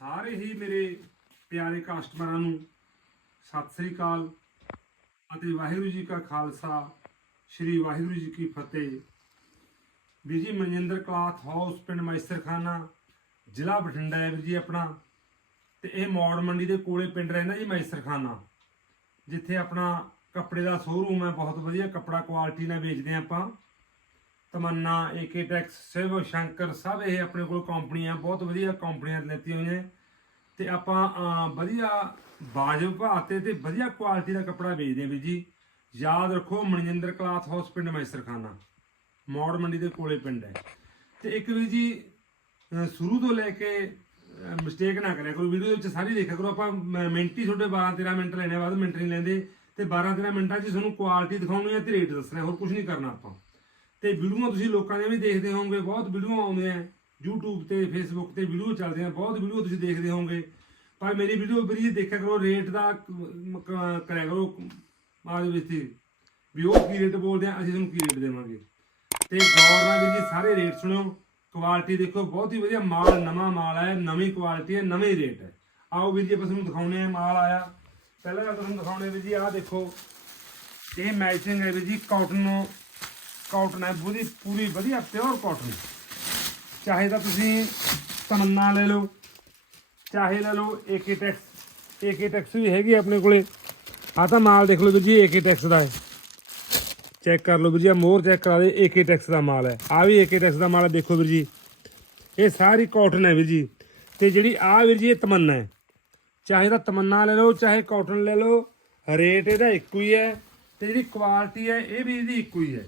ਸਾਰੇ ਹੀ ਮੇਰੇ ਪਿਆਰੇ ਕਸਟਮਰਾਂ ਨੂੰ ਸਤਿ ਸ੍ਰੀ ਅਕਾਲ ਅਤੇ ਵਾਹਿਗੁਰੂ ਜੀ ਕਾ ਖਾਲਸਾ, ਸ੍ਰੀ ਵਾਹਿਗੁਰੂ ਜੀ ਕੀ ਫਤਿਹ। ਵੀਰ ਜੀ, ਮਨਜਿੰਦਰ ਕਲਾਥ ਹਾਊਸ ਪਿੰਡ ਮੈਸਰਖਾਨਾ, ਜ਼ਿਲ੍ਹਾ ਬਠਿੰਡਾ ਹੈ ਵੀਰ ਜੀ ਆਪਣਾ। ਤੇ ਇਹ ਮੌੜ ਮੰਡੀ ਦੇ ਕੋਲੇ ਪਿੰਡ ਰਹਿੰਦਾ ਜੀ ਮੈਸਰਖਾਨਾ, ਜਿੱਥੇ ਆਪਣਾ ਕੱਪੜੇ ਦਾ ਸ਼ੋਰੂਮ ਹੈ, ਬਹੁਤ ਵਧੀਆ ਕੱਪੜਾ ਕੁਆਲਿਟੀ ਨਾਲ ਵੇਚਦੇ ਹਾਂ ਆਪਾਂ। ਤਮੰਨਾ, ਏਕੇ ਟੈਕਸ ਸਿਵ, ਸ਼ੰਕਰ, ਸਭ ਇਹ ਆਪਣੇ ਕੋਲ ਕੰਪਨੀਆਂ, ਬਹੁਤ ਵਧੀਆ ਕੰਪਨੀਆਂ ਲੈਤੀਆਂ ਹੋਈਆਂ ਤੇ ਆਪਾਂ ਵਧੀਆ ਬਾਜਬ ਭਾਅ ਤੇ ਤੇ ਵਧੀਆ ਕੁਆਲਿਟੀ ਦਾ ਕੱਪੜਾ ਵੇਚਦੇ ਹਾਂ ਵੀਰ ਜੀ। ਯਾਦ ਰੱਖੋ, ਮਨਜਿੰਦਰ ਕਲਾਥ ਹਾਊਸ ਪਿੰਡ ਮੈਸਰਖਾਨਾ। ਮੌੜ ਮੰਡੀ ਦੇ ਕੋਲੇ ਪਿੰਡ ਹੈ। ਤੇ ਇੱਕ ਵੀਰ ਜੀ ਸ਼ੁਰੂ ਤੋਂ ਲੈ ਕੇ ਮਿਸਟੇਕ ਨਾ ਕਰਿਆ ਕਰੋ। ਵੀਡੀਓ ਵਿੱਚ ਸਾਰੀ ਦੇਖਿਆ ਕਰੋ। ਆਪਾਂ ਮਿੰਟ ਹੀ ਤੁਹਾਡੇ 12 13 ਮਿੰਟ ਲੈਣੇ ਬਾਅਦ ਮਿੰਟ ਨਹੀਂ ਲੈਂਦੇ। ਤੇ 12 13 ਮਿੰਟਾਂ 'ਚ ਤੁਹਾਨੂੰ ਕੁਆਲਿਟੀ ਦਿਖਾਉਣੀ ਹੈ ਤੇ ਰੇਟ ਦੱਸਣਾ, ਹੋਰ ਕੁਝ ਨਹੀਂ ਕਰਨਾ ਆਪਾਂ। ਤੇ ਵੀਡੀਓ ਤੁਸੀਂ ਲੋਕਾਂ ਦੀਆਂ ਵੀ ਦੇਖਦੇ ਹੋਵੋਗੇ, ਬਹੁਤ ਵੀਡੀਓ ਆਉਂਦੀਆਂ ਆ YouTube ਤੇ, Facebook ਤੇ ਵੀਡੀਓ ਚੱਲਦੇ ਆ ਬਹੁਤ ਵੀਡੀਓ ਤੁਸੀਂ ਦੇਖਦੇ ਹੋਵੋਗੇ। ਪਰ ਮੇਰੀ ਵੀਡੀਓ ਵੀਰ ਦੇਖਿਆ ਕਰੋ ਰੇਟ ਦਾ ਕਰਿਆ ਕਰੋ। ਆਦੇ ਵਿੱਚ ਹੀ। ਵੀ ਉਹ ਕੀ ਰੇਟ ਬੋਲਦੇ ਆ, ਅਸੀਂ ਤੁਹਾਨੂੰ ਕੀ ਰੇਟ ਦੇਵਾਂਗੇ। ਤੇ ਗੌਰ ਨਾਲ ਵੀਰ ਸਾਰੇ ਰੇਟ ਸੁਣੋ। ਕੁਆਲਿਟੀ ਦੇਖੋ, ਬਹੁਤ ਹੀ ਵਧੀਆ ਮਾਲ, ਨਵਾਂ ਮਾਲ ਹੈ ਨਵੀਂ ਕੁਆਲਿਟੀ ਹੈ, ਨਵੇਂ ਰੇਟ ਹੈ। ਆਓ ਵੀਰ ਜੀ, ਆਪਾਂ ਤੁਹਾਨੂੰ ਦਿਖਾਉਣੇ ਆ ਮਾਲ ਆਇਆ। ਪਹਿਲਾਂ ਤਾਂ ਤੁਹਾਨੂੰ ਦਿਖਾਉਣੇ ਵੀਰ ਜੀ, ਆਹ ਦੇਖੋ। ਇਹ ਮੈਚਿੰਗ ਹੈ ਵੀਰ ਜੀ ਕਾਟਨ ਕਾਟਨ ਹੈ ਪੂਰੀ ਪੂਰੀ ਵਧੀਆ ਪਿਓਰ ਕਾਟਨ ਚਾਹੇ ਤਾਂ ਤੁਸੀਂ ਤਮੰਨਾ ਲੈ ਲਓ, ਚਾਹੇ ਲੈ ਲਓ ਏਕੇ ਟੈਕਸ ਏਕੇ ਟੈਕਸ ਵੀ ਹੈਗੀ ਆਪਣੇ ਕੋਲੇ। ਆ ਤਾਂ ਮਾਲ ਦੇਖ ਲਓ ਵੀਰ ਜੀ ਏਕੇ ਟੈਕਸ ਦਾ ਹੈ। ਚੈੱਕ ਕਰ ਲਓ ਵੀਰ ਜੀ, ਆਹ ਮੋਹਰ ਚੈੱਕ ਕਰਾ ਦੇ ਏਕੇ ਟੈਕਸ ਦਾ ਮਾਲ ਹੈ। ਆ ਵੀ ਏਕੇ ਟੈਕਸ ਦਾ ਮਾਲ ਹੈ, ਦੇਖੋ ਵੀਰ ਜੀ। ਇਹ ਸਾਰੀ ਕਾਟਨ ਹੈ ਵੀਰ ਜੀ। ਤੇ ਜਿਹੜੀ ਆ ਵੀਰ ਜੀ, ਇਹ ਤਮੰਨਾ ਹੈ। ਚਾਹੇ ਤਾਂ ਤਮੰਨਾ ਲੈ ਲਓ, ਚਾਹੇ ਕਾਟਨ ਲੈ ਲਓ, ਰੇਟ ਇਹਦਾ ਇੱਕੋ ਹੀ ਹੈ। ਤੇ ਜਿਹੜੀ ਕੁਆਲਿਟੀ ਹੈ, ਇਹ ਵੀ ਇਹਦੀ ਇੱਕੋ ਹੀ ਹੈ।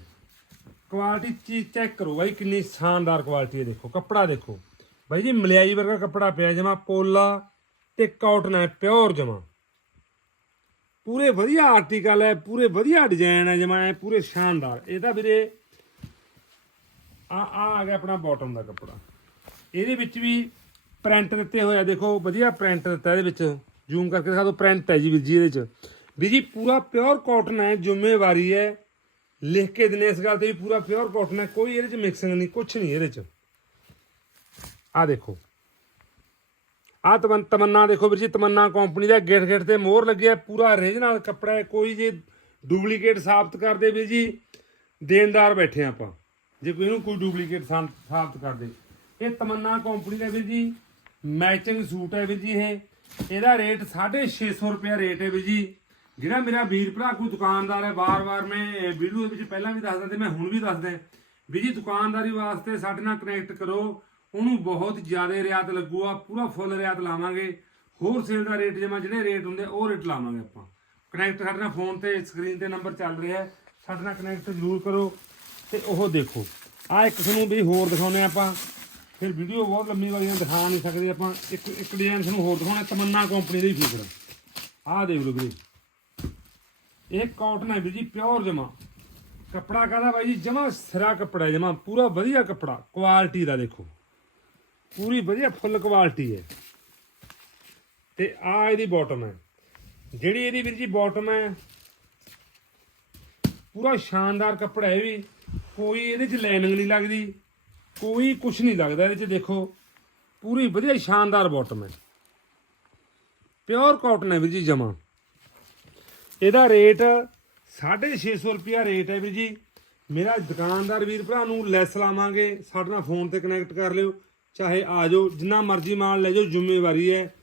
ਕੁਆਲਿਟੀ ਚੀਜ਼ ਚੈੱਕ ਕਰੋ ਬਾਈ, ਕਿੰਨੀ ਸ਼ਾਨਦਾਰ ਕੁਆਲਿਟੀ ਹੈ ਦੇਖੋ, ਕੱਪੜਾ ਦੇਖੋ। ਬਾਈ ਜੀ ਮਲਿਆਈ ਵਰਗਾ ਕੱਪੜਾ ਪਿਆ ਜਮਾ, ਪੋਲਾ ਤੇ ਕਾਟਨ ਹੈ ਪਿਓਰ ਜਮਾ। ਪੂਰੇ ਵਧੀਆ ਆਰਟੀਕਲ ਹੈ, ਪੂਰੇ ਵਧੀਆ ਡਿਜ਼ਾਈਨ ਹੈ ਜਮਾ, ਐ ਪੂਰੇ ਸ਼ਾਨਦਾਰ। ਇਹ ਤਾਂ ਵੀਰੇ ਆ ਆ ਆ ਗਿਆ ਆਪਣਾ ਬਾਟਮ ਦਾ ਕੱਪੜਾ। ਇਹਦੇ ਵਿੱਚ ਵੀ ਪ੍ਰਿੰਟ ਦਿੱਤੇ ਹੋਏ ਆ, ਦੇਖੋ, ਵਧੀਆ ਪ੍ਰਿੰਟ ਦਿੱਤਾ ਇਹਦੇ ਵਿੱਚ। ਜ਼ੂਮ ਕਰਕੇ ਦਿਖਾ ਦਿਓ ਪ੍ਰਿੰਟ ਹੈ ਜੀ ਵੀਰ ਜੀ ਇਹਦੇ ਚ ਵੀ ਜੀ, ਪੂਰਾ ਪਿਓਰ ਕਾਟਨ ਹੈ, ਜ਼ਿੰਮੇਵਾਰੀ ਹੈ। ਲਿਖ ਕੇ ਦਿਨੇ ਇਸ ਗੱਲ ਤੇ ਵੀ ਪੂਰਾ ਪਿਓਰ ਕਾਟਨ ਹੈ ਕੋਈ ਇਹਦੇ ਚ ਮਿਕਸਿੰਗ ਨਹੀਂ ਕੁਝ ਨਹੀਂ ਇਹਦੇ ਚ। ਆ ਦੇਖੋ। ਆ ਤਮਨ, ਤਮੰਨਾ ਦੇਖੋ ਵੀਰ ਜੀ, ਤਮੰਨਾ ਕੰਪਨੀ ਦਾ ਗੇਟ ਗੇਟ ਤੇ ਮੋਹਰ ਲੱਗਿਆ ਪੂਰਾ ਓਰੀਜਨਲ ਕੱਪੜਾ ਹੈ, ਕੋਈ ਜੇ ਡੁਪਲੀਕੇਟ ਸਾਬਤ ਕਰਦੇ ਵੀਰ ਜੀ ਦੇਣਦਾਰ ਬੈਠੇ ਆਪਾਂ। ਜੇ ਕੋਈ ਇਹਨੂੰ ਕੋਈ ਡੁਪਲੀਕੇਟ ਸਾਬਤ ਕਰਦੇ ਇਹ ਤਮੰਨਾ ਕੰਪਨੀ ਦਾ ਵੀਰ ਜੀ ਮੈਚਿੰਗ ਸੂਟ ਹੈ ਵੀਰ ਜੀ ਇਹ। ਇਹਦਾ ਰੇਟ 650 ਰੁਪਏ ਰੇਟ ਹੈ ਵੀਰ ਜੀ। ਜਿਹੜਾ ਮੇਰਾ ਵੀਰ ਭਰਾ ਕੋਈ ਦੁਕਾਨਦਾਰ ਹੈ, ਵਾਰ-ਵਾਰ ਮੈਂ ਵੀਡੀਓ ਦੇ ਵਿੱਚ ਪਹਿਲਾਂ ਵੀ ਦੱਸਦਾ ਤੇ ਮੈਂ ਹੁਣ ਵੀ ਦੱਸਦਾ ਵੀ ਜੀ ਦੁਕਾਨਦਾਰੀ ਵਾਸਤੇ ਸਾਡੇ ਨਾਲ ਕਨੈਕਟ ਕਰੋ, ਉਹਨੂੰ ਬਹੁਤ ਜ਼ਿਆਦਾ ਰਿਆਤ ਲੱਗੂਗਾ ਪੂਰਾ ਫੁੱਲ ਰਿਆਤ ਲਾਵਾਂਗੇ। ਹੋਰ ਸੇਲ ਦਾ ਰੇਟ ਜਮਾ ਜਿਹੜੇ ਰੇਟ ਹੁੰਦੇ ਉਹ ਰੇਟ ਲਾਵਾਂਗੇ ਆਪਾਂ। ਕਨੈਕਟ ਸਾਡੇ ਨਾਲ ਫੋਨ ਤੇ ਸਕਰੀਨ ਤੇ ਨੰਬਰ ਚੱਲ ਰਿਹਾ ਹੈ। ਸਾਡੇ ਨਾਲ ਕਨੈਕਟ ਜ਼ਰੂਰ ਕਰੋ। ਤੇ ਉਹ ਦੇਖੋ ਆ ਇੱਕ ਤੁਹਾਨੂੰ ਵੀ ਹੋਰ ਦਿਖਾਉਨੇ ਆਪਾਂ। ਫਿਰ ਵੀਡੀਓ ਬਹੁਤ ਲੰਮੀ ਵਾਲੀਆਂ ਦਿਖਾ ਨਹੀਂ ਸਕਦੇ ਆਪਾਂ। ਇੱਕ ਇੱਕ ਡਿਜ਼ਾਈਨ ਤੁਹਾਨੂੰ ਹੋਰ ਦਿਖਾਉਣਾ, ਤਮੰਨਾ ਕੰਪਨੀ ਦਾ ਫੀਚਰ। ਆਹ ਦੇਖ ਲਓ ਵੀਰੇ। ਇਹ ਕਾਟਨ ਹੈ ਵੀਰ ਜੀ, ਪਿਓਰ ਜਮਾ। ਕੱਪੜਾ ਕਾਹਦਾ ਬਾਈ ਜੀ? ਜਮਾ ਸਿਰਾ ਕੱਪੜਾ ਜਮਾ ਪੂਰਾ ਵਧੀਆ ਕੱਪੜਾ। ਕੁਆਲਿਟੀ ਦਾ ਦੇਖੋ। ਪੂਰੀ ਵਧੀਆ ਫੁੱਲ ਕੁਆਲਿਟੀ ਹੈ। ਤੇ ਆ ਇਹਦੀ ਬਾਟਮ ਹੈ। ਜਿਹੜੀ ਇਹਦੀ ਵੀਰ ਜੀ ਬਾਟਮ ਹੈ, ਪੂਰਾ ਸ਼ਾਨਦਾਰ ਕੱਪੜਾ ਹੈ ਵੀ। ਕੋਈ ਇਹਦੇ 'ਚ ਲਾਈਨਿੰਗ ਨਹੀਂ ਲੱਗਦੀ, ਕੋਈ ਕੁਝ ਨਹੀਂ ਲੱਗਦਾ ਇਹਦੇ 'ਚ ਦੇਖੋ। ਪੂਰੀ ਵਧੀਆ ਸ਼ਾਨਦਾਰ ਬਾਟਮ ਹੈ। ਪਿਓਰ ਕਾਟਨ ਹੈ ਵੀਰ ਜੀ ਜਮਾ। ਇਹਦਾ ਰੇਟ 650 ਰੁਪਿਆ ਰੇਟ ਹੈ ਵੀਰ ਜੀ। ਮੇਰਾ ਦੁਕਾਨਦਾਰ ਵੀਰ ਭਰਾ ਨੂੰ ਲੈਸ ਲਾਵਾਂਗੇ। ਸਾਡੇ ਨਾਲ ਫੋਨ ਤੇ ਕਨੈਕਟ ਕਰ ਲਿਓ। ਚਾਹੇ ਆ ਜਾਓ, ਜਿੰਨਾ ਮਰਜ਼ੀ ਮਾਲ ਲੈ ਜਾਓ, ਜ਼ਿੰਮੇਵਾਰੀ ਹੈ।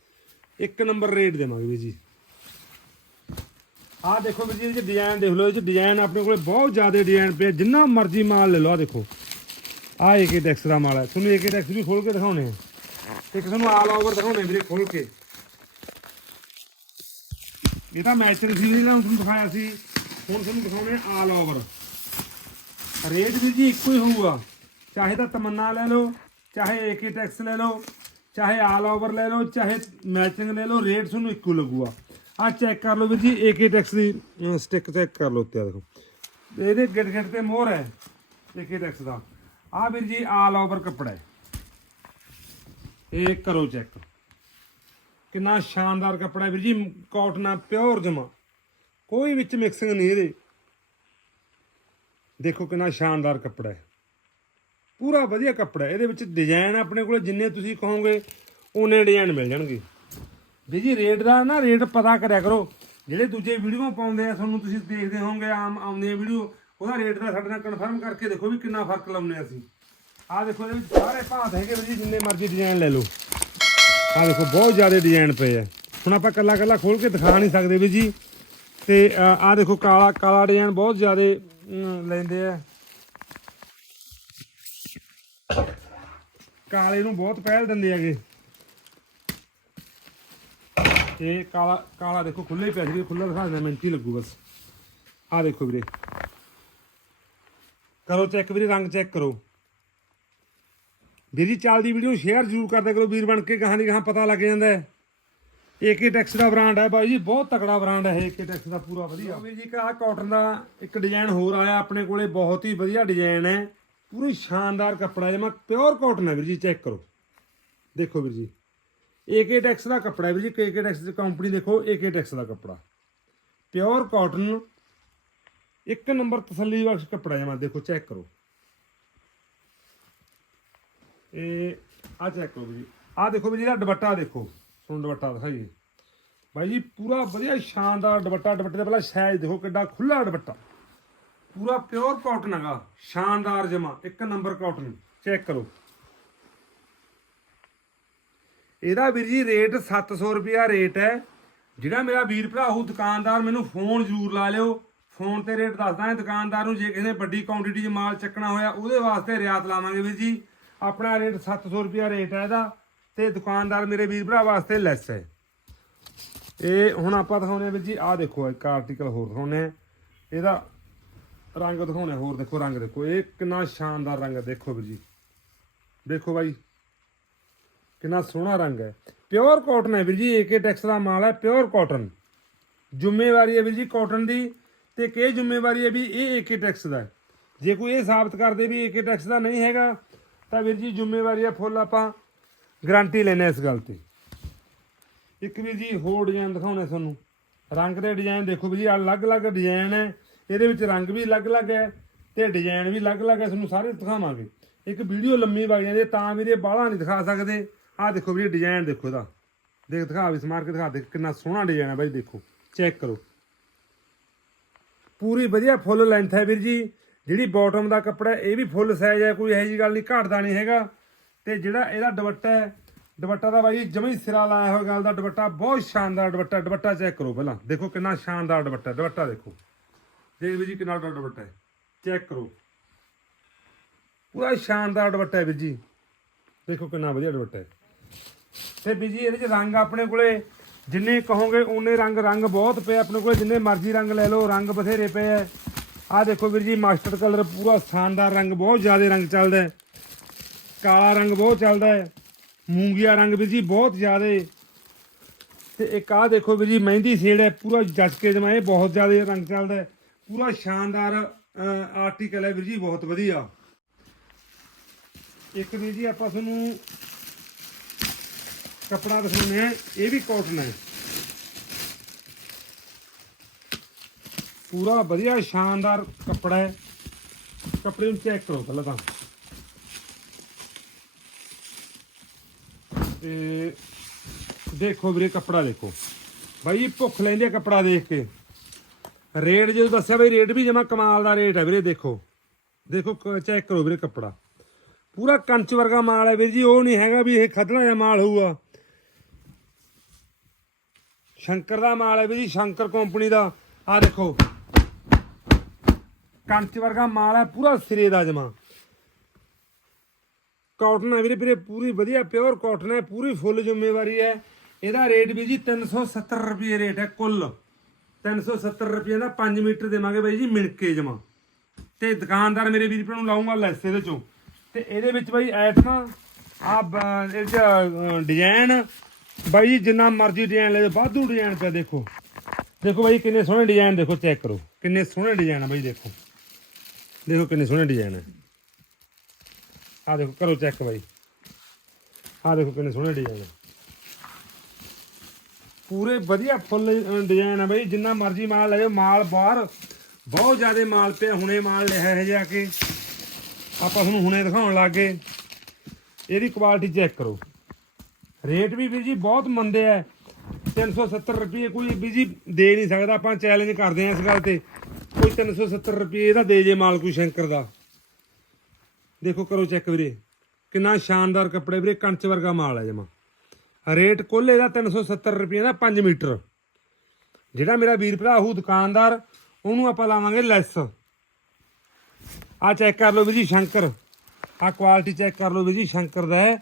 ਇੱਕ ਨੰਬਰ ਰੇਟ ਦੇਵਾਂਗੇ ਵੀਰ ਜੀ। ਆਹ ਦੇਖੋ ਵੀਰ ਜੀ, ਇਹਦੇ ਡਿਜ਼ਾਈਨ ਦੇਖ ਲਓ। ਇਹ ਚ ਡਿਜ਼ਾਈਨ ਆਪਣੇ ਕੋਲੇ ਬਹੁਤ ਜ਼ਿਆਦਾ ਡਿਜ਼ਾਈਨ ਪਿਆ। ਜਿੰਨਾ ਮਰਜ਼ੀ ਮਾਲ ਲੈ ਲਓ, ਆਹ ਦੇਖੋ। ਆਹ ਏਕੇ ਟੈਕਸ ਦਾ ਮਾਲ ਹੈ। ਤੁਹਾਨੂੰ ਏਕੇ ਟੈਕਸ ਵੀ ਖੋਲ ਕੇ ਦਿਖਾਉਣੇ ਆ। ਤੇ ਤੁਹਾਨੂੰ ਆਲ ਓਵਰ ਦਿਖਾਉਣੇ ਵੀਰੇ ਖੋਲ ਕੇ। ਇਹ ਤਾਂ ਮੈਚਿੰਗ ਸੀ ਜਿਹੜਾ ਤੁਹਾਨੂੰ ਦਿਖਾਇਆ ਸੀ। ਹੁਣ ਤੁਹਾਨੂੰ ਦਿਖਾਉਣੇ ਆਲ ਓਵਰ ਰੇਟ ਵੀ ਜੀ ਇੱਕੋ ਹੀ ਹੋਊਗਾ। ਚਾਹੇ ਤਾਂ ਤਮੰਨਾ ਲੈ ਲਓ, ਚਾਹੇ ਏਕੇ ਟੈਕਸ ਲੈ ਲਓ, ਚਾਹੇ ਆਲ ਓਵਰ ਲੈ ਲਓ, ਚਾਹੇ ਮੈਚਿੰਗ ਲੈ ਲਓ, ਰੇਟ ਤੁਹਾਨੂੰ ਇੱਕੋ ਲੱਗੂਗਾ। ਆ ਚੈੱਕ ਕਰ ਲਓ ਵੀਰ ਜੀ ਏਕੇ ਟੈਕਸ ਦੀ ਸਟਿਕ ਚੈੱਕ ਕਰ ਲਓ ਉੱਤੇ ਦੇਖੋ। ਇਹਦੇ ਗਿੱਟ ਗਿੱਟ ਤੇ ਮੋਹਰ ਹੈ ਏਕੇ ਟੈਕਸ ਦਾ। ਆ ਵੀਰ ਜੀ ਆਲ ਓਵਰ ਕੱਪੜਾ ਹੈ। ਇਹ ਕਰੋ ਚੈੱਕ ਕਿੰਨਾ ਸ਼ਾਨਦਾਰ ਕੱਪੜਾ ਹੈ ਵੀਰ ਜੀ ਕਾਟਨ ਆ ਪਿਓਰ ਜਮਾ। ਕੋਈ ਵਿੱਚ ਮਿਕਸਿੰਗ ਨਹੀਂ ਇਹਦੇ। ਦੇਖੋ ਕਿੰਨਾ ਸ਼ਾਨਦਾਰ ਕੱਪੜਾ ਹੈ। ਪੂਰਾ ਵਧੀਆ ਕੱਪੜਾ ਹੈ। ਇਹਦੇ ਵਿੱਚ ਡਿਜ਼ਾਈਨ ਆਪਣੇ ਕੋਲ ਜਿੰਨੇ ਤੁਸੀਂ ਕਹੋਗੇ ਉਹਨੇ ਡਿਜ਼ਾਈਨ ਮਿਲ ਜਾਣਗੇ। ਵੀ ਜੀ ਰੇਟ ਦਾ ਨਾ ਰੇਟ ਪਤਾ ਕਰਿਆ ਕਰੋ। ਜਿਹੜੇ ਦੂਜੇ ਵੀਡੀਓ ਪਾਉਂਦੇ ਆ, ਤੁਹਾਨੂੰ ਤੁਸੀਂ ਦੇਖਦੇ ਹੋਵੋਗੇ, ਆਮ ਆਉਂਦੇ ਵੀਡੀਓ ਉਹਦਾ ਰੇਟ ਦਾ ਸਾਡੇ ਨਾਲ ਕਨਫਰਮ ਕਰਕੇ ਦੇਖੋ ਵੀ ਕਿੰਨਾ ਫ਼ਰਕ ਲਾਉਂਦੇ ਅਸੀਂ। ਆਹ ਦੇਖੋ ਇਹਦੇ ਵਿੱਚ ਸਾਰੇ ਭਾਂਤ ਹੈਗੇ ਵੀਰ ਜੀ, ਜਿੰਨੇ ਮਰਜ਼ੀ ਡਿਜ਼ਾਈਨ ਲੈ ਲਓ। ਆਹ ਦੇਖੋ ਬਹੁਤ ਜ਼ਿਆਦਾ ਡਿਜ਼ਾਈਨ ਪਏ ਆ। ਹੁਣ ਆਪਾਂ ਕੱਲਾ ਕੱਲਾ ਖੋਲ ਕੇ ਦਿਖਾ ਨਹੀਂ ਸਕਦੇ ਵੀ ਜੀ। ਤੇ ਅ, ਆਹ ਦੇਖੋ ਕਾਲਾ ਕਾਲਾ ਡਿਜ਼ਾਈਨ ਬਹੁਤ ਜ਼ਿਆਦਾ ਲੈਂਦੇ ਆ। ਕਾਲੇ ਨੂੰ ਬਹੁਤ ਪਹਿਲ ਦਿੰਦੇ ਹੈਗੇ। ਇਹ ਕਾਲਾ ਕਾਲਾ ਦੇਖੋ ਖੁੱਲੇ ਹੀ ਪਿਆ ਸੀ ਖੁੱਲਾ ਦਿਖਾ ਦਿੰਦਾ ਮਿੰਟ ਹੀ ਲੱਗੂ ਬਸ। ਆਹ ਦੇਖੋ ਵੀਰੇ। ਕਰੋ ਚੈੱਕ ਵੀਰੇ ਰੰਗ ਚੈੱਕ ਕਰੋ। ਵੀਰ ਜੀ ਚੱਲਦੀ ਵੀਡੀਓ ਸ਼ੇਅਰ ਜ਼ਰੂਰ ਕਰਦੇ ਕਰੋ, ਵੀਰ ਬਣ ਕੇ ਗਾਹਾਂ ਦੀ ਗਾਹਾਂ ਪਤਾ ਲੱਗ ਜਾਂਦਾ ਹੈ। ਏਕੇ ਟੈਕਸ ਦਾ ਬ੍ਰਾਂਡ ਹੈ ਬਾਈ ਜੀ, ਬਹੁਤ ਤਕੜਾ ਬ੍ਰਾਂਡ ਹੈ ਏਕੇ ਟੈਕਸ ਦਾ, ਪੂਰਾ ਵਧੀਆ। ਵੀਰ ਜੀ ਕਾ ਕਾਟਨ ਦਾ ਇੱਕ ਡਿਜ਼ਾਈਨ ਹੋਰ ਆਇਆ, ਆਪਣੇ ਕੋਲੇ ਬਹੁਤ ਹੀ ਵਧੀਆ ਡਿਜ਼ਾਈਨ ਹੈ। ਪੂਰੀ ਸ਼ਾਨਦਾਰ ਕੱਪੜਾ ਜਮਾ ਪਿਓਰ ਕਾਟਨ ਹੈ ਵੀਰ ਜੀ ਚੈੱਕ ਕਰੋ। ਦੇਖੋ ਵੀਰ ਜੀ ਏਕੇ ਟੈਕਸ ਦਾ ਕੱਪੜਾ ਹੈ ਵੀਰ ਜੀ ਏਕੇ ਟੈਕਸ ਦੀ ਕੰਪਨੀ ਦੇਖੋ ਏਕੇ ਟੈਕਸ ਦਾ ਕੱਪੜਾ। ਪਿਓਰ ਕਾਟਨ ਇੱਕ ਨੰਬਰ ਤਸੱਲੀ ਬਖਸ਼ ਕੱਪੜਾ ਜਮਾ, ਦੇਖੋ ਚੈੱਕ ਕਰੋ। ਇਹ ਆ ਚੈੱਕ ਕਰੋ ਜੀ ਆ ਦੇਖੋ ਵੀ ਜਿਹੜਾ ਦੁਪੱਟਾ ਦੇਖੋ, ਤੁਹਾਨੂੰ ਦੁਪੱਟਾ ਦਿਖਾਈਏ। ਭਾਈ ਜੀ, ਪੂਰਾ ਵਧੀਆ ਸ਼ਾਨਦਾਰ ਦੁਪੱਟਾ। ਦੁਪੱਟੇ ਦਾ ਪਹਿਲਾਂ ਸਾਈਜ਼ ਦੇਖੋ ਕਿੱਡਾ ਖੁੱਲਾ ਦੁਪੱਟਾ। ਪੂਰਾ ਪਿਓਰ ਕਾਟਨ ਹੈਗਾ। ਸ਼ਾਨਦਾਰ ਜਮਾ, ਇੱਕ ਨੰਬਰ ਕਾਟਨ ਚੈੱਕ ਕਰੋ। ਇਹਦਾ ਵੀਰ ਜੀ ਰੇਟ 700 ਰੁਪਿਆ ਰੇਟ ਹੈ। ਜਿਹੜਾ ਮੇਰਾ ਵੀਰ ਭਰਾ, ਉਹ ਦੁਕਾਨਦਾਰ ਮੈਨੂੰ ਫੋਨ ਜ਼ਰੂਰ ਲਾ ਲਿਓ। ਫੋਨ ਤੇ ਰੇਟ ਦੱਸਦਾ ਹਾਂ ਦੁਕਾਨਦਾਰ ਨੂੰ, ਜੇ ਕਿਸੇ ਨੇ ਵੱਡੀ ਕੁਆਂਟੀਟੀ 'ਚ ਮਾਲ ਚੱਕਣਾ ਹੋਇਆ, ਉਹਦੇ ਵਾਸਤੇ ਰਿਆਤ ਲਾਵਾਂਗੇ ਵੀਰ ਜੀ। ਆਪਣਾ ਰੇਟ 700 ਰੁਪਿਆ ਰੇਟ ਹੈ ਇਹਦਾ ਤੇ ਦੁਕਾਨਦਾਰ ਮੇਰੇ ਵੀਰ ਭਰਾ ਵਾਸਤੇ ਲੈਸ ਹੈ। ਇਹ ਹੁਣ ਆਪਾਂ ਦਿਖਾਉਂਦੇ ਹਾਂ ਵੀਰ ਜੀ, ਆਹ ਦੇਖੋ, ਇੱਕ ਆਰਟੀਕਲ ਹੋਰ ਦਿਖਾਉਂਦੇ ਹਾਂ। ਇਹਦਾ ਰੰਗ ਦਿਖਾਉਂਦੇ ਹਾਂ, ਹੋਰ ਦੇਖੋ ਰੰਗ ਦੇਖੋ। ਇਹ ਕਿੰਨਾ ਸ਼ਾਨਦਾਰ ਰੰਗ ਹੈ, ਦੇਖੋ ਵੀਰ ਜੀ। ਦੇਖੋ ਬਾਈ, ਕਿੰਨਾ ਸੋਹਣਾ ਰੰਗ ਹੈ। ਪਿਓਰ ਕਾਟਨ ਹੈ ਵੀਰ ਜੀ ਏਕੇ ਟੈਕਸ ਦਾ ਮਾਲ ਹੈ ਪਿਓਰ ਕਾਟਨ ਜ਼ਿੰਮੇਵਾਰੀ ਹੈ ਵੀਰ ਜੀ ਕਾਟਨ ਦੀ, ਤੇ ਕੀ ਜ਼ਿੰਮੇਵਾਰੀ ਹੈ ਵੀ ਇਹ ਏਕੇ ਟੈਕਸ ਦਾ ਜੇ ਕੋਈ ਇਹ ਸਾਬਤ ਕਰਦੇ ਵੀ ਏਕੇ ਟੈਕਸ ਦਾ ਨਹੀਂ ਹੈਗਾ ਤਾਂ ਵੀਰ ਜੀ, ਜ਼ਿੰਮੇਵਾਰੀ ਆ ਫੁੱਲ ਆਪਾਂ ਗਾਰੰਟੀ ਲੈਨੇ ਇਸ ਗੱਲ ਤੇ। ਇੱਕ ਵੀਰ ਜੀ, ਹੋਰ ਡਿਜ਼ਾਈਨ ਦਿਖਾਉਣੇ ਤੁਹਾਨੂੰ। ਰੰਗ ਦੇ ਡਿਜ਼ਾਈਨ ਦੇਖੋ ਵੀਰ ਜੀ ਅਲੱਗ-ਅਲੱਗ ਡਿਜ਼ਾਈਨ ਹੈ। ਇਹਦੇ ਵਿੱਚ ਰੰਗ ਵੀ ਅਲੱਗ-ਅਲੱਗ ਹੈ ਤੇ ਡਿਜ਼ਾਈਨ ਵੀ ਅਲੱਗ-ਅਲੱਗ ਹੈ। ਤੁਹਾਨੂੰ ਸਾਰੇ ਦਿਖਾਵਾਂਗੇ। ਇੱਕ ਵੀਡੀਓ ਲੰਮੀ ਵਗ ਜਾਂਦੀ ਹੈ, ਤਾਂ ਵੀਰੇ ਬਾਹਲਾ ਨਹੀਂ ਦਿਖਾ ਸਕਦੇ। ਆਹ ਦੇਖੋ ਵੀਰੇ ਡਿਜ਼ਾਈਨ ਦੇਖੋ ਇਹਦਾ। ਦੇਖ, ਦਿਖਾ ਵੀ ਸਮਾਰ ਕੇ ਦਿਖਾ ਦੇ, ਕਿੰਨਾ ਸੋਹਣਾ ਡਿਜ਼ਾਈਨ ਹੈ ਬਾਈ, ਦੇਖੋ। ਚੈੱਕ ਕਰੋ। ਪੂਰੀ ਵਧੀਆ ਫੁੱਲ ਲੈਂਥ ਹੈ ਵੀਰ ਜੀ। ਜਿਹੜੀ ਬਾਟਮ ਦਾ ਕੱਪੜਾ ਇਹ ਵੀ ਫੁੱਲ ਸਾਈਜ਼ ਹੈ, ਕੋਈ ਇਹੋ ਜਿਹੀ ਗੱਲ ਨਹੀਂ, ਘਟਦਾ ਨਹੀਂ ਹੈਗਾ। ਤੇ ਜਿਹੜਾ ਇਹਦਾ ਦੁਪੱਟਾ ਹੈ, ਦੁਪੱਟਾ ਦਾ ਬਾਈ ਜਮੀ ਸਿਰਾ ਲਾਇਆ ਹੋਇਆ ਗੱਲ ਦਾ, ਦੁਪੱਟਾ ਬਹੁਤ ਸ਼ਾਨਦਾਰ ਦੁਪੱਟਾ ਦੁਪੱਟਾ ਚੈੱਕ ਕਰੋ ਪਹਿਲਾਂ। ਦੇਖੋ ਕਿੰਨਾ ਸ਼ਾਨਦਾਰ ਦੁਪੱਟਾ ਦੁਪੱਟਾ ਦੇਖੋ। ਦੇਖ ਵੀਰ ਜੀ ਕਿੰਨਾ ਵੱਡਾ ਦੁਪੱਟਾ ਹੈ ਚੈੱਕ ਕਰੋ। ਪੂਰਾ ਸ਼ਾਨਦਾਰ ਦੁਪੱਟਾ ਹੈ ਵੀਰ ਜੀ। ਦੇਖੋ ਕਿੰਨਾ ਵਧੀਆ ਦੁਪੱਟਾ ਹੈ। ਤੇ ਵੀਰ ਜੀ, ਇਹਦੇ ਚ ਰੰਗ ਆਪਣੇ ਕੋਲੇ ਜਿੰਨੇ ਕਹੋਗੇ, ਓਨੇ ਰੰਗ ਰੰਗ ਬਹੁਤ ਪਏ ਆਪਣੇ ਕੋਲੇ, ਜਿੰਨੇ ਮਰਜ਼ੀ ਰੰਗ ਲੈ ਲਓ, ਰੰਗ ਬਥੇਰੇ ਪਏ ਆ। ਆਹ ਦੇਖੋ ਵੀਰ ਜੀ, ਮਾਸਟਰ ਕਲਰ ਪੂਰਾ ਸ਼ਾਨਦਾਰ ਰੰਗ, ਬਹੁਤ ਜ਼ਿਆਦਾ ਰੰਗ ਚੱਲਦਾ ਹੈ। ਕਾਲਾ ਰੰਗ ਬਹੁਤ ਚੱਲਦਾ ਹੈ, ਮੂੰਗੀਆ ਰੰਗ ਵੀਰ ਜੀ ਬਹੁਤ ਜ਼ਿਆਦਾ ਤੇ ਇੱਕ ਆਹ ਦੇਖੋ ਵੀਰ ਜੀ, ਮਹਿੰਦੀ ਸ਼ੇਡ ਹੈ, ਪੂਰਾ ਜੱਜ ਜਮਾਏ, ਬਹੁਤ ਜ਼ਿਆਦਾ ਰੰਗ ਚੱਲਦਾ ਹੈ। ਪੂਰਾ ਸ਼ਾਨਦਾਰ ਆਰਟੀਕਲ ਹੈ ਵੀਰ ਜੀ, ਬਹੁਤ ਵਧੀਆ। ਇੱਕ ਵੀਰ ਜੀ, ਆਪਾਂ ਤੁਹਾਨੂੰ ਕਪੜਾ ਦਿਖਾਉਂਦੇ ਆ ਇਹ ਵੀ ਕਾਟਨ ਹੈ। ਪੂਰਾ ਵਧੀਆ ਸ਼ਾਨਦਾਰ ਕੱਪੜਾ ਹੈ। ਕੱਪੜੇ ਨੂੰ ਚੈੱਕ ਕਰੋ ਪਹਿਲਾਂ ਤਾਂ। ਤੇ ਦੇਖੋ ਵੀਰੇ ਕੱਪੜਾ ਦੇਖੋ। ਬਾਈ ਜੀ ਭੁੱਖ ਲੈਂਦੀ ਆ ਕੱਪੜਾ ਦੇਖ ਕੇ। ਰੇਟ ਜਦੋਂ ਦੱਸਿਆ ਬਈ, ਰੇਟ ਵੀ ਜਮਾ ਕਮਾਲ ਦਾ ਰੇਟ ਹੈ ਵੀਰੇ, ਦੇਖੋ। ਦੇਖੋ ਚੈੱਕ ਕਰੋ ਵੀਰੇ ਕੱਪੜਾ। ਪੂਰਾ ਕੰਚ ਵਰਗਾ ਮਾਲ ਹੈ ਵੀਰ ਜੀ, ਉਹ ਨਹੀਂ ਹੈਗਾ ਵੀ ਇਹ ਖਦੜਾ ਜਿਹਾ ਮਾਲ ਹੋਊਗਾ। ਸ਼ੰਕਰ ਦਾ ਮਾਲ ਹੈ ਵੀਰ ਜੀ, ਸ਼ੰਕਰ ਕੰਪਨੀ ਦਾ। ਆ ਦੇਖੋ। ਕੰਚ ਵਰਗਾ ਮਾਲ ਹੈ, ਪੂਰਾ ਸਿਰੇ ਦਾ ਜਮਾ। ਕਾਟਨ ਹੈ ਵੀਰੇ ਵੀਰੇ ਪੂਰੀ ਵਧੀਆ ਪਿਓਰ ਕਾਟਨ ਹੈ, ਪੂਰੀ ਫੁੱਲ ਜ਼ਿੰਮੇਵਾਰੀ ਹੈ। ਇਹਦਾ ਰੇਟ ਵੀ ਜੀ 370 ਰੁਪਏ ਰੇਟ ਹੈ ਕੁੱਲ। 370 ਰੁਪਏ ਦਾ 5 ਮੀਟਰ ਦੇਵਾਂਗੇ ਬਾਈ ਜੀ ਮਿਣ ਕੇ ਜਮਾ। ਤੇ ਦੁਕਾਨਦਾਰ ਮੇਰੇ ਵੀਰ ਭਰਾ ਨੂੰ ਲਾਉਂਗਾ ਲੈਸ ਇਹਦੇ ਚੋਂ। ਤੇ ਇਹਦੇ ਵਿੱਚ ਬਾਈ ਐਟਮਾਂ ਆ ਇਹ ਚ ਡਿਜ਼ਾਈਨ ਬਾਈ ਜੀ, ਜਿੰਨਾ ਮਰਜ਼ੀ ਡਿਜ਼ਾਈਨ ਲੈ ਵਾਧੂ ਡਿਜ਼ਾਈਨ ਪਿਆ ਦੇਖੋ। ਦੇਖੋ ਬਾਈ, ਕਿੰਨੇ ਸੋਹਣੇ ਡਿਜ਼ਾਈਨ ਦੇਖੋ ਚੈੱਕ ਕਰੋ। ਕਿੰਨੇ ਸੋਹਣੇ ਡਿਜ਼ਾਈਨ ਆ ਬਾਈ, ਦੇਖੋ। ਦੇਖੋ ਕਿੰਨੇ ਸੋਹਣੇ ਡਿਜ਼ਾਈਨ ਹੈ। ਆ ਦੇਖੋ, ਕਰੋ ਚੈੱਕ ਬਾਈ। ਆ ਦੇਖੋ ਕਿੰਨੇ ਸੋਹਣੇ ਡਿਜ਼ਾਈਨ ਹੈ। ਪੂਰੇ ਵਧੀਆ ਫੁੱਲ ਡਿਜ਼ਾਈਨ ਆ ਬਾਈ। ਜਿੰਨਾ ਮਰਜ਼ੀ ਮਾਲ ਲੈ ਜਾਓ, ਮਾਲ ਬਾਹਰ ਬਹੁਤ ਜ਼ਿਆਦਾ ਮਾਲ ਪਿਆ, ਹੁਣੇ ਮਾਲ ਲਿਆ ਹੈ ਜਾ ਕੇ। ਆਪਾਂ ਤੁਹਾਨੂੰ ਹੁਣੇ ਦਿਖਾਉਣ ਲੱਗੇ ਇਹਦੀ ਕੁਆਲਿਟੀ ਚੈੱਕ ਕਰੋ। ਰੇਟ ਵੀ ਵੀਰ ਜੀ ਬਹੁਤ ਮੰਦੇ ਐ 370 ਰੁਪਏ ਕੋਈ ਵੀਰ ਜੀ ਦੇ ਨਹੀਂ ਸਕਦਾ। ਆਪਾਂ ਚੈਲੰਜ ਕਰਦੇ ਆਂ ਇਸ ਗੱਲ ਤੇ। ਕੋਈ 370 ਰੁਪਏ ਇਹਦਾ ਦੇ ਜੇ ਮਾਲ ਕੋਈ ਸ਼ੰਕਰ ਦਾ। ਦੇਖੋ ਕਰੋ ਚੈੱਕ ਵੀਰੇ, ਕਿੰਨਾ ਸ਼ਾਨਦਾਰ ਕੱਪੜੇ ਵੀਰੇ ਕੰਚ ਵਰਗਾ ਮਾਲ ਹੈ ਜਮਾ। ਰੇਟ ਕੁੱਲ ਇਹਦਾ 370 ਰੁਪਏ ਦਾ 5 ਮੀਟਰ। ਜਿਹੜਾ ਮੇਰਾ ਵੀਰ ਭਰਾ, ਉਹ ਦੁਕਾਨਦਾਰ, ਉਹਨੂੰ ਆਪਾਂ ਲਾਵਾਂਗੇ ਲੈਸ। ਆ ਚੈੱਕ ਕਰ ਲਓ ਵੀਰ ਜੀ ਸ਼ੰਕਰ। ਆ ਕੁਆਲਿਟੀ ਚੈੱਕ ਕਰ ਲਓ ਵੀਰ ਜੀ ਸ਼ੰਕਰ ਦਾ ਹੈ।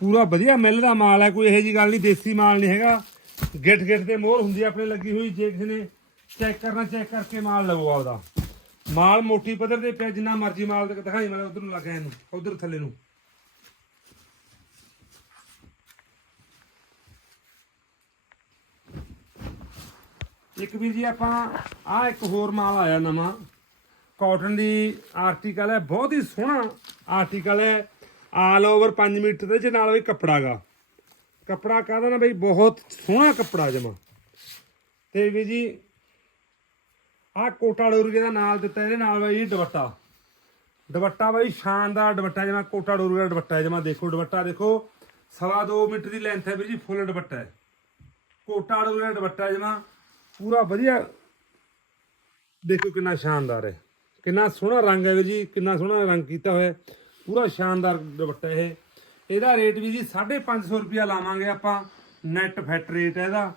ਪੂਰਾ ਵਧੀਆ ਮਿੱਲ ਦਾ ਮਾਲ ਹੈ, ਕੋਈ ਇਹੋ ਜੀ ਗੱਲ ਨਹੀਂ, ਦੇਸੀ ਮਾਲ ਨਹੀਂ ਹੈਗਾ। ਗਿੱਟ ਗਿੱਟ ਤੇ ਮੋਹਰ ਹੁੰਦੀ ਆਪਣੇ ਲੱਗੀ ਹੋਈ, ਜੇ ਕਿਸੇ ਨੇ ਚੈੱਕ ਕਰਨਾ, ਚੈੱਕ ਕਰਕੇ ਮਾਲ ਲਵੋ ਆਪਦਾ। ਮਾਲ ਮੋਟੀ ਪੱਧਰ ਤੇ ਪਿਆ, ਜਿੰਨਾ ਮਰਜ਼ੀ ਮਾਲ ਦੇ ਦਿਖਾਈ, ਮੈਂ ਉਧਰ ਨੂੰ ਲੱਗਾ ਇਹਨੂੰ, ਉਧਰ ਥੱਲੇ ਨੂੰ। ਇੱਕ ਵੀ ਜੀ, ਆਪਾਂ ਆ ਇੱਕ ਹੋਰ ਮਾਲ ਆਇਆ ਨਵਾਂ। ਕਾਟਨ ਦੀ ਆਰਟੀਕਲ ਹੈ, ਬਹੁਤ ਹੀ ਸੋਹਣਾ ਆਰਟੀਕਲ ਹੈ ਆਲ ਓਵਰ 5 ਮੀਟਰ ਦੇ ਚ ਨਾਲ ਵੀ ਕੱਪੜਾਗਾ ਕੱਪੜਾ ਕਾਹਦਾ ਨਾ ਬਈ, ਬਹੁਤ ਸੋਹਣਾ ਕੱਪੜਾ ਜਮਾ। ਤੇ ਵੀ ਜੀ ਆ ਕੋਟਾ ਡੋਰਗੇ ਦਾ ਨਾਲ ਦਿੱਤਾ ਇਹਦੇ ਨਾਲ ਬਈ ਦੁਪੱਟਾ। ਦੁਪੱਟਾ ਬਾਈ ਸ਼ਾਨਦਾਰ ਦੁਪੱਟਾ ਜਮਾ ਕੋਟਾ ਡੋਰਗੇ ਦਾ ਦੁਪੱਟਾ ਹੈ ਜਮਾ। ਦੇਖੋ ਦੁਪੱਟਾ ਦੇਖੋ, ਸਵਾ ਦੋ ਮੀਟਰ ਦੀ ਲੈਂਥ ਹੈ ਵੀਰ ਜੀ ਫੁੱਲ ਦੁਪੱਟਾ ਹੈ। ਕੋਟਾ ਡੋਰਗੇ ਦਾ ਦੁਪੱਟਾ ਜਮਾ, ਪੂਰਾ ਵਧੀਆ। ਦੇਖੋ ਕਿੰਨਾ ਸ਼ਾਨਦਾਰ ਹੈ, ਕਿੰਨਾ ਸੋਹਣਾ ਰੰਗ ਹੈ ਵੀਰ ਜੀ, ਕਿੰਨਾ ਸੋਹਣਾ ਰੰਗ ਕੀਤਾ ਹੋਇਆ ਪੂਰਾ ਸ਼ਾਨਦਾਰ ਦੁਪੱਟਾ ਇਹ। ਇਹਦਾ ਰੇਟ ਵੀ ਜੀ 550 ਰੁਪਿਆ ਲਾਵਾਂਗੇ ਆਪਾਂ ਨੈਟ ਫੈਟ ਰੇਟ ਹੈ ਇਹਦਾ।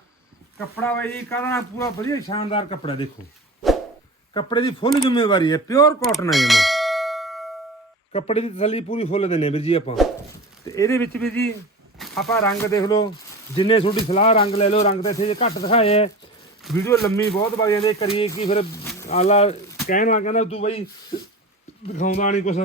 ਕੱਪੜਾ ਬਾਈ ਜੀ ਕਾਹਦਾ ਪੂਰਾ ਵਧੀਆ ਸ਼ਾਨਦਾਰ ਕੱਪੜਾ ਦੇਖੋ। ਕੱਪੜੇ ਦੀ ਫੁੱਲ ਜ਼ਿੰਮੇਵਾਰੀ ਹੈ ਪਿਓਰ ਕਾਟਨ ਹੈ ਜਮਾ ਕੱਪੜੇ ਦੀ ਤਸੱਲੀ ਪੂਰੀ ਫੁੱਲ ਦਿੰਨੇ ਵੀਰ ਜੀ ਆਪਾਂ। ਤੇ ਇਹਦੇ ਵਿੱਚ ਵੀ ਜੀ, ਆਪਾਂ ਰੰਗ ਦੇਖ ਲਓ, ਜਿੰਨੇ ਤੁਹਾਡੀ ਸਲਾਹ ਰੰਗ ਲੈ ਲਓ, ਰੰਗ ਤਾਂ ਇੱਥੇ ਜੇ ਘੱਟ ਦਿਖਾਏ ਐ ਵੀਡੀਓ ਲੰਮੀ ਬਹੁਤ ਵਗ ਜਾਂਦੀ ਕਰੀਏ ਕੀ ਫਿਰ ਆਲਾ ਕਹਿਣ ਆ ਕਹਿੰਦਾ, ਤੂੰ ਬਈ ਦਿਖਾਉਂਦਾ ਨਹੀਂ ਕੁਛ।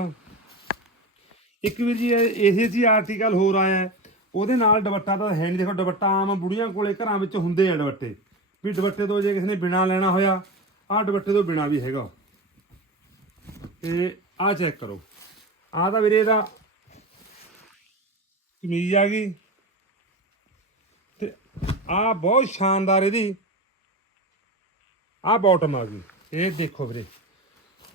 ਇੱਕ ਵੀਰ ਜੀ, ਇਹ- ਇਸੇ ਜੀ ਆਰਟੀਕਲ ਹੋਰ ਆਇਆ ਉਹਦੇ ਨਾਲ ਦੁਪੱਟਾ ਤਾਂ ਹੈ ਨਹੀਂ ਦੇਖੋ, ਦੁਪੱਟਾ ਆਮ ਬੁੜੀਆਂ ਕੋਲੇ ਘਰਾਂ ਵਿੱਚ ਹੁੰਦੇ ਆ ਦੁਪੱਟੇ। ਵੀ ਦੁਪੱਟੇ ਤੋਂ ਜੇ ਕਿਸੇ ਨੇ ਬਿਨਾ ਲੈਣਾ ਹੋਇਆ ਆਹ ਦੁਪੱਟੇ ਤੋਂ ਬਿਨਾ ਵੀ ਹੈਗਾ ਤੇ ਆਹ ਚੈੱਕ ਕਰੋ। ਆਹ ਤਾਂ ਵੀਰੇ ਇਹਦਾ ਕਮੀਜ਼ ਆ ਗਈ। ਤੇ ਆਹ ਬਹੁਤ ਸ਼ਾਨਦਾਰ ਇਹਦੀ। ਆਹ ਬਾਟਮ ਆ ਗਈ। ਇਹ ਦੇਖੋ ਵੀਰੇ,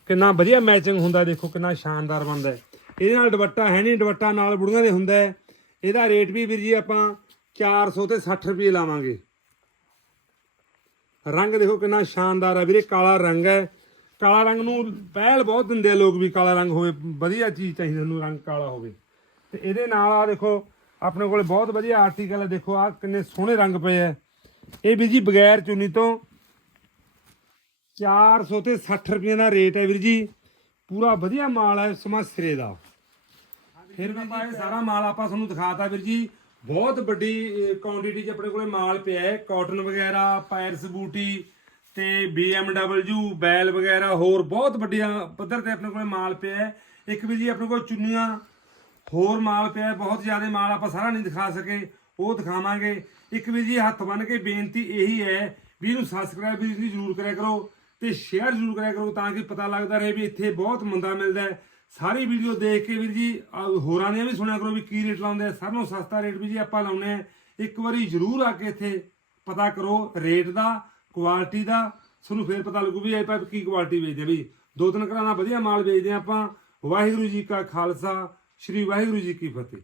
ਕਿੰਨਾ ਵਧੀਆ ਮੈਚਿੰਗ ਹੁੰਦਾ, ਦੇਖੋ ਕਿੰਨਾ ਸ਼ਾਨਦਾਰ ਬਣਦਾ ਇਹਦੇ ਨਾਲ ਦੁਪੱਟਾ ਹੈ ਨਹੀਂ, ਦੁਪੱਟਾ ਨਾਲ ਬੁੜੀਆਂ ਦੇ ਹੁੰਦਾ ਇਹਦਾ ਰੇਟ ਵੀ ਵੀਰ ਜੀ ਆਪਾਂ 400 ਤੇ 60 ਰੁਪਏ ਲਾਵਾਂਗੇ। ਰੰਗ ਦੇਖੋ ਕਿੰਨਾ ਸ਼ਾਨਦਾਰ ਹੈ ਵੀਰੇ ਕਾਲਾ ਰੰਗ ਹੈ। ਕਾਲਾ ਰੰਗ ਨੂੰ ਪਹਿਲ ਬਹੁਤ ਦਿੰਦੇ ਆ ਲੋਕ ਵੀ ਕਾਲਾ ਰੰਗ ਹੋਵੇ ਵਧੀਆ ਚੀਜ਼ ਚਾਹੀਦੀ ਸਾਨੂੰ ਰੰਗ ਕਾਲਾ ਹੋਵੇ। ਤੇ ਇਹਦੇ ਨਾਲ ਆ ਦੇਖੋ ਆਪਣੇ ਕੋਲੇ ਬਹੁਤ ਵਧੀਆ ਆਰਟੀਕਲ ਹੈ ਦੇਖੋ ਆ ਕਿੰਨੇ ਸੋਹਣੇ ਰੰਗ ਪਏ ਆ। ਇਹ ਵੀ ਜੀ ਬਗੈਰ ਚੁੰਨੀ ਤੋਂ 400 ਤੇ 60 ਰੁਪਏ ਦਾ ਰੇਟ ਹੈ ਵੀਰ ਜੀ। ਪੂਰਾ ਵਧੀਆ ਮਾਲ ਹੈ ਸਮਾਂ ਸਿਰੇ ਦਾ। ਫਿਰ ਵੀ ਆਪਾਂ ਇਹ ਸਾਰਾ ਮਾਲ ਆਪਾਂ ਤੁਹਾਨੂੰ ਦਿਖਾਤਾ ਵੀਰ ਜੀ। ਬਹੁਤ ਵੱਡੀ ਕੁਆਂਟੀਟੀ 'ਚ ਆਪਣੇ ਕੋਲੇ ਮਾਲ ਪਿਆ ਹੈ। ਕਾਟਨ ਵਗੈਰਾ ਪਾਇਰਸ ਬੂਟੀ ਤੇ BMW ਬੈਲ ਵਗੈਰਾ, ਹੋਰ ਬਹੁਤ ਵੱਡੀਆਂ ਪੱਧਰ ਤੇ ਆਪਣੇ ਕੋਲੇ ਮਾਲ ਪਿਆ ਹੈ। ਇੱਕ ਵੀ ਜੀ ਆਪਣੇ ਕੋਲ ਚੁੰਨੀਆਂ, ਹੋਰ ਮਾਲ ਪਿਆ ਬਹੁਤ ਜ਼ਿਆਦਾ ਮਾਲ ਆਪਾਂ ਸਾਰਾ ਨਹੀਂ ਦਿਖਾ ਸਕੇ, ਉਹ ਦਿਖਾਵਾਂਗੇ। ਇੱਕ ਵੀ ਜੀ ਹੱਥ ਬੰਨ ਕੇ ਬੇਨਤੀ ਇਹੀ ਹੈ ਵੀ ਇਹਨੂੰ ਸਬਸਕ੍ਰਾਈਬ ਵੀ ਜ਼ਰੂਰ ਕਰਿਆ ਕਰੋ ਤੇ ਸ਼ੇਅਰ ਜ਼ਰੂਰ ਕਰਿਆ ਕਰੋ ਤਾਂ ਕਿ ਪਤਾ ਲੱਗਦਾ ਰਹੇ ਵੀ ਇੱਥੇ ਬਹੁਤ ਮੰਦਾ ਮਿਲਦਾ ਹੈ। ਸਾਰੀ ਵੀਡੀਓ ਦੇਖ ਕੇ ਵੀਰ ਜੀ ਹੋਰਾਂ ਦੀਆਂ ਵੀ ਸੁਣਿਆ ਕਰੋ ਵੀ ਕੀ ਰੇਟ ਲਾਉਂਦੇ ਆ। ਸਾਰਿਆਂ ਨੂੰ ਸਸਤਾ ਰੇਟ ਵੀ ਜੀ ਆਪਾਂ ਲਾਉਨੇ ਆ। ਇੱਕ ਵਾਰੀ ਜ਼ਰੂਰ ਆ ਕੇ ਇੱਥੇ ਪਤਾ ਕਰੋ ਰੇਟ ਦਾ ਕੁਆਲਿਟੀ ਦਾ। ਤੁਹਾਨੂੰ ਫੇਰ ਪਤਾ ਲੱਗੂ ਵੀ ਇਹ ਆਪਾਂ ਕੀ ਕੁਆਲਿਟੀ ਵੇਚਦੇ ਆ ਵੀ। ਦੋ ਤਿੰਨ ਘਰਾਂ ਦਾ ਵਧੀਆ ਮਾਲ ਵੇਚਦੇ ਆ ਆਪਾਂ। ਵਾਹਿਗੁਰੂ ਜੀ ਕਾ ਖਾਲਸਾ, ਸ੍ਰੀ ਵਾਹਿਗੁਰੂ ਜੀ ਕੀ ਫਤਿਹ।